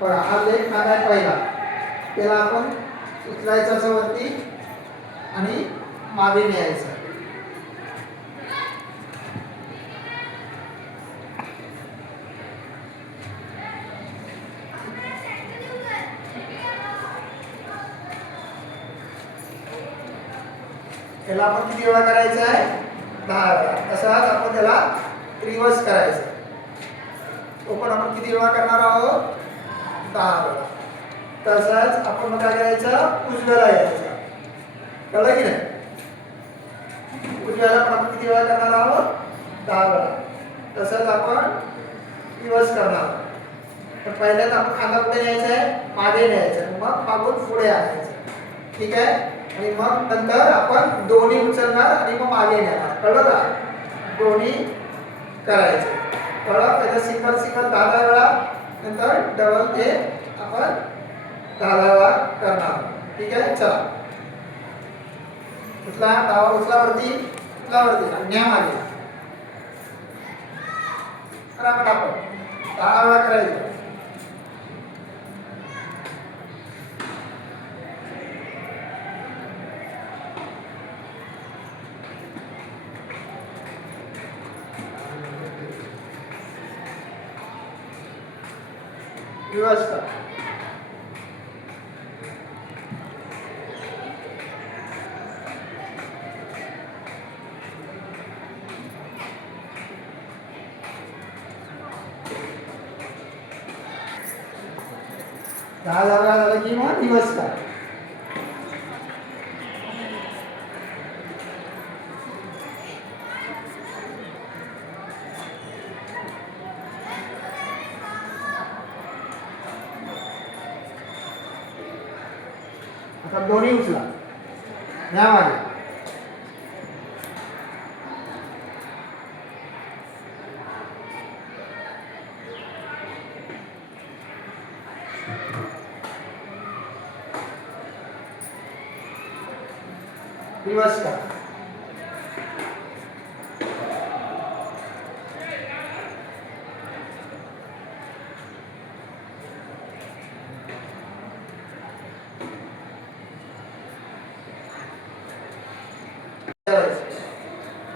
बघा हा लेग भाग आहे पहिला, त्याला आपण उचलायचं असं वरती आणि मागे न्यायचं. त्याला आपण किती वेळा करायचं आहे? 10 वेळा. तसाच आपण त्याला रिव्हर्स करायचं, तो पण आपण किती वेळा करणार आहोत? 10 वेळा. तसंच आपण काय करायचं? उजव्याला यायचं. कळलं की नाही? उजव्याला पण आपण किती वेळा करणार आहोत? 10 वेळा. तसंच आपण रिव्हर्स करणार. तर पहिल्यांदा आपण खांदा पुढे न्यायचा आहे, मागे न्यायचं, मग मागून पुढे आणायचं. ठीक आहे? आणि मग नंतर आपण दोन्ही उचलणार आणि मग मागे नेणार. कळलं का? दोन्ही करायचं. कळलं? त्याचा सिंगल सिंगल 10 वेळा, नंतर डबल ते आपण 10 वेळा करणार. ठीक आहे? चला, उचला, डावा उचला वरती, उचला वरती, न्या मागे. करा पटापट, 10 वेळा करायचं. रिवर्स करा. दहा झाला की मग रिवर्स करा. आता दोन्ही उचला, न्या मागे. रिवर्स करा.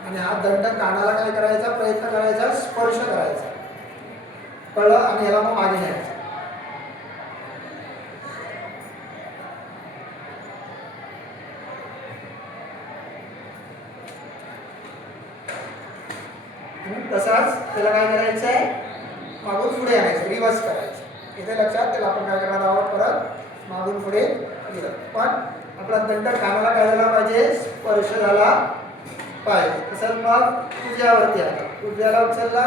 आणि हा दंड कानाला काय करायचा? प्रयत्न करायचा, स्पर्श करायचा. कळलं? आणि याला मग मागे न्यायचं. तसाच त्याला काय करायचं आहे? मागून पुढे आणायचं, रिव्हर्स करायचं. इथे लक्षात, त्याला आपण काय करणार आहोत? परत मागून पुढे गेलं, पण आपला दंड कानाला काय झाला पाहिजे? स्पर्श झाला पाहिजे. तसंच मग उजव्यावरती आला, उजव्याला उचलला,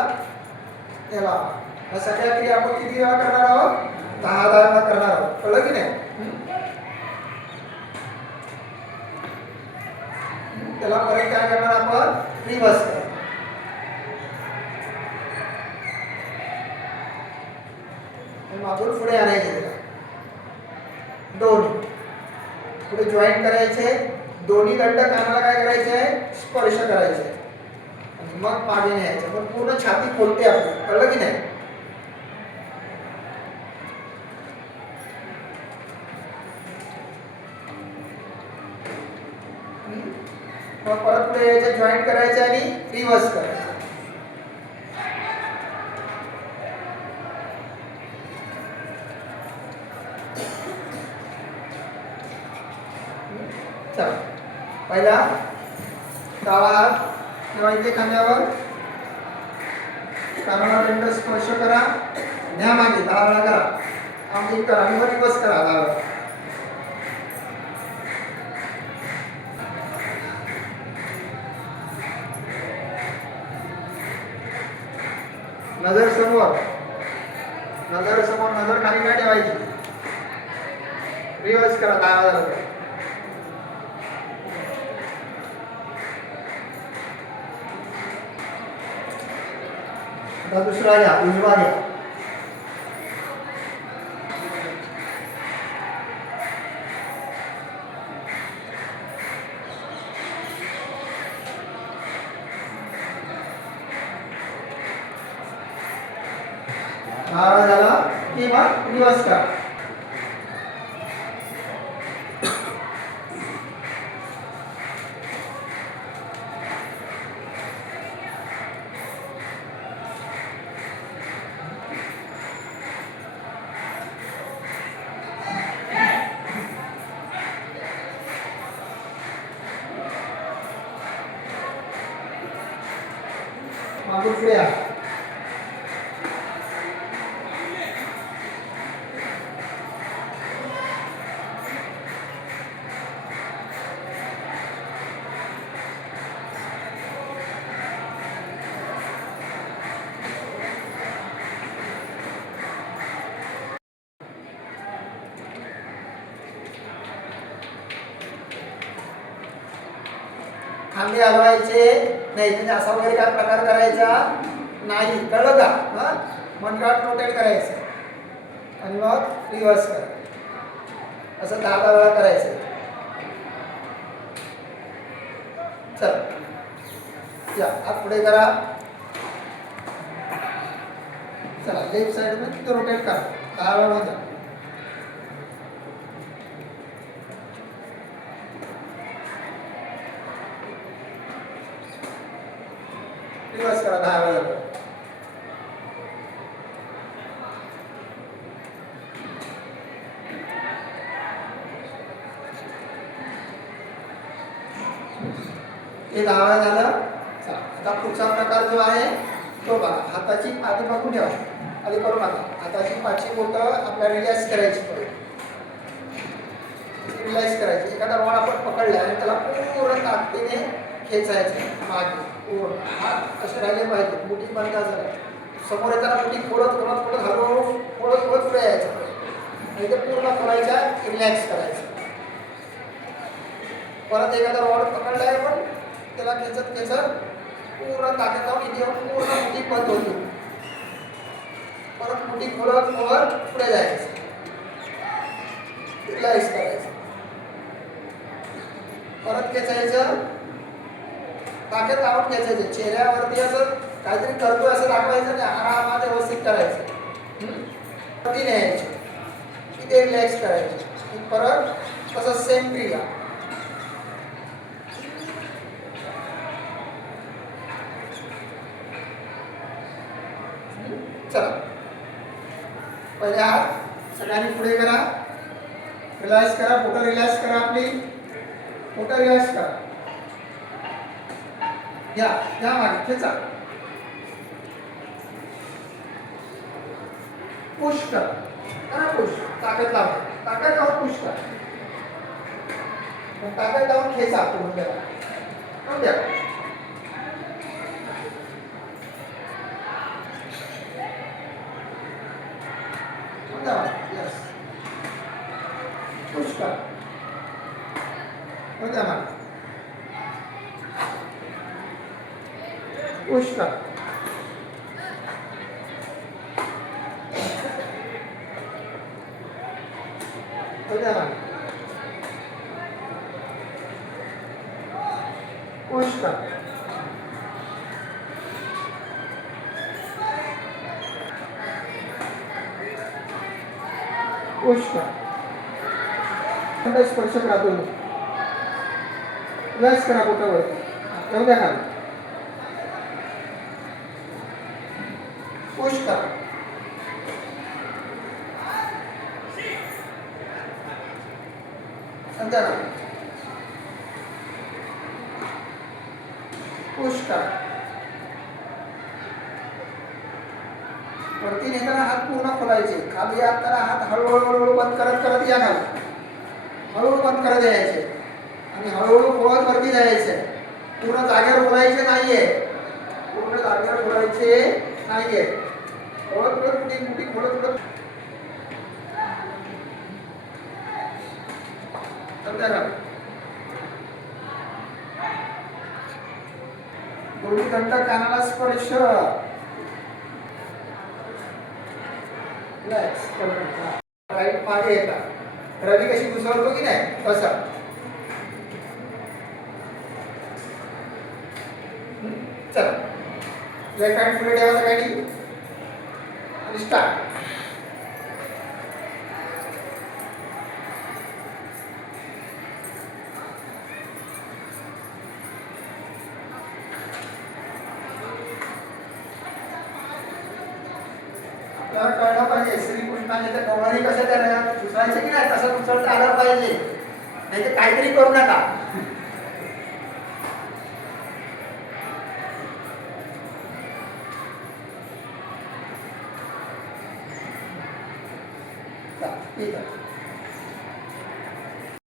याला. या सगळ्या क्रिया आपण किती वेळा करणार आहोत? 10 वेळा करणार आहोत. कळलं की नाही? त्याला परत काय करणार आपण? रिव्हर्स करणार. मागून पुढे आणायचे, त्याला दोन्ही पुढे जॉईंट करायचे. दोन्ही दंड कानाला काय करायचे आहे? स्पर्श करायचे आणि मग मागे न्यायचं. पण पूर्ण छाती खोलते आपली. कळलं की नाही? मग परत पुढे यायचं, जॉईंट करायचे आणि रिव्हर्स करायचं. चला, पहिला डावा हात ठेवा इथे खांद्यावर, कानाला दंड स्पर्श करा, न्या मागे 10 वेळा करा. कम्प्लीट करा आणि रिव्हर्स करा 10 वेळा. नजर समोर, नजर समोर, नजर खाली काय ठेवायची? रिव्हर्स करा 10 वेळा. आता दुसरा घ्या, उजवा घ्या. झाला की मग मग रिवर्स करा. मागून पुढे या. खांदे हलवायचे नाही, म्हणजे असा वगैरे काय प्रकार करायचा नाही, कळलं का? हां, मनगट रोटेट करायचं आणि मग रिव्हर्स करा. असं 10 वेळा करायचं. चल या हात पुढे करा. चला लेफ्ट साइड में तिथे रोटेट करा 10 वेळा होता. रिवर्स करा 10 वेळा. हे 10 वेळा झालं. चला आता पुढचा प्रकार जो आहे तो बघा. हाताची आधी पकडून ठेवा, आधी करू नका. हाताची पाचही बोटं आपल्याला रिलॅक्स करायची. रिलॅक्स करायची. एखादा रॉड आपण पकडला आणि त्याला पूर्ण ताकदीने खेचायचं मागे. पूर्ण हात असे राहिले पाहिजे. मुठी बंद झाला. समोर येताना मुठी फोडत हळूहळू फोडत पुढे यायचं आणि ते पूर्ण फोडायच्या. रिलॅक्स करायचं. परत एखादा रॉड पकडलाय पण त्याला खेचत पूर्ण ताकद लावून इथे येऊन पूर्ण मुठी बंद होती. परत मुठी फोडत पुढे जायचं. रिलॅक्स करायचं. परत खेचायचं. ताकद लावून खेचायचं. चेहऱ्यावरती असं काहीतरी करतोय असं दाखवायचं नाही. आरामात व्यवस्थित करायचं. वरती न्यायची. इथे रिलॅक्स करायची. परत तसं सेम क्रिया. चला पहिले हात सगळ्यांनी पुढे करा. रिलॅक्स करा. बोटं रिलॅक्स करा. आपली बोटं रिलॅक्स करा. या मागे खेचा. पुश करा. पुश. ताकद लावा. ताकद लावून पुश करा. ताकद लावून खेचा पूर्ण त्याला. द्या. Yes. Push करा. द्या मागे. पुश करा. द्या मागे. पुश करा. पुश करा. स्पर्श करा. तुम्ही रिलॅक्स करा बोटावरती. येऊ द्या खाली. पुश करा. संध्याकाळी पुश करा. वरती नेताना हात पूर्ण खोलायचे. खाली आणताना हात हळूहळू बंद करत या खाली. हळूहळू बंद करत यायचे आणि हळूहळू खोलत वरती जायचे. पूर्ण जागेवर बोलायचे नाहीये. पूर्ण जागेवर बोलायचे नाहीये. थोडं मुठी खोलत दोन्ही दंड कानाला स्पर्श. राईट मागे येतात. रवी कशी घुसवतो की नाही तसं. चला लेफ्ट हँड पुढे ठेवा सगळ्यांनी आणि स्टार्ट. तुम्हाला कळलं पाहिजे श्रीकृष्णाने त्या कवळी कशा त्याला उचलायचे की नाही तसं उचलता आलं पाहिजे, नाही तर काहीतरी करू नका. ठीक आहे.